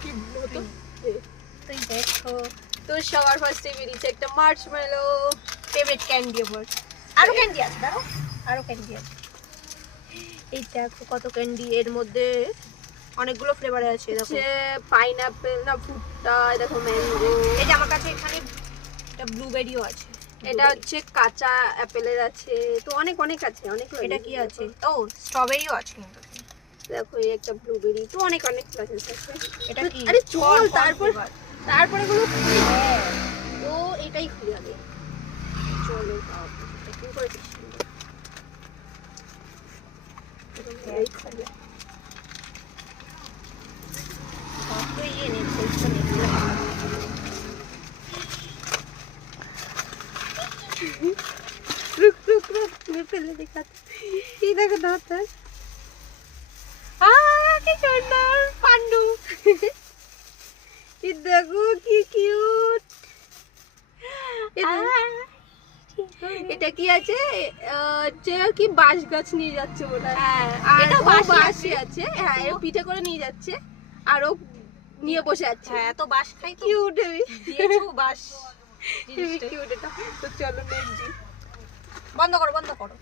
কি মতো তুই দেখো তো সবার ফার্স্টে বেরিয়েছে একটা মার্শমেলো ফেভারিট ক্যান্ডি আমার। আরো ক্যান্ডি আছে, দাঁড়াও আরো ক্যান্ডি আছে। এই দেখো কত ক্যান্ডি, এর মধ্যে অনেকগুলো ফ্লেভার আছে। দেখো পাইনাপেল না ভুট্টা, দেখো ম্যাঙ্গো, এই যে আমার কাছে এখানে একটা ব্লুবেরিও আছে। এটা হচ্ছে কাঁচা অ্যাপেলের আছে, তো অনেক অনেক আছে, অনেক। এটা কি আছে? ও স্ট্রবেরিও আছে কিন্তু। দেখো এই একটা ব্লুবেরি, তো অনেক অনেক ফ্লেভার আছে। এটা কি? আরে চল ফল তারপরে এগুলো খুলি। তো এটাই খুলি আগে, চলো প্যাকিং করে দিচ্ছি। এই খুলি। কত ইয়ে নেই, পয়সা নেই। रुक रुक रुक मैं पहले दिखाती। ये देखो दांत है। কি সুন্দর পান্ডু। ये देखो কি কিউট। এটা কি আছে? যে কি বাঁশ গাছ নিয়ে যাচ্ছে বলে। হ্যাঁ, আর এটা ও বাঁশই আছে। হ্যাঁ, এর পিঠে করে নিয়ে যাচ্ছে আর ও নিয়ে বসে আছে। হ্যাঁ, এত বাঁশ খাই তো। কিউট দিয়েছো বাঁশ। কিউট এটা। তো চলো নেক্সট বন্ধ করো বন্ধ করো।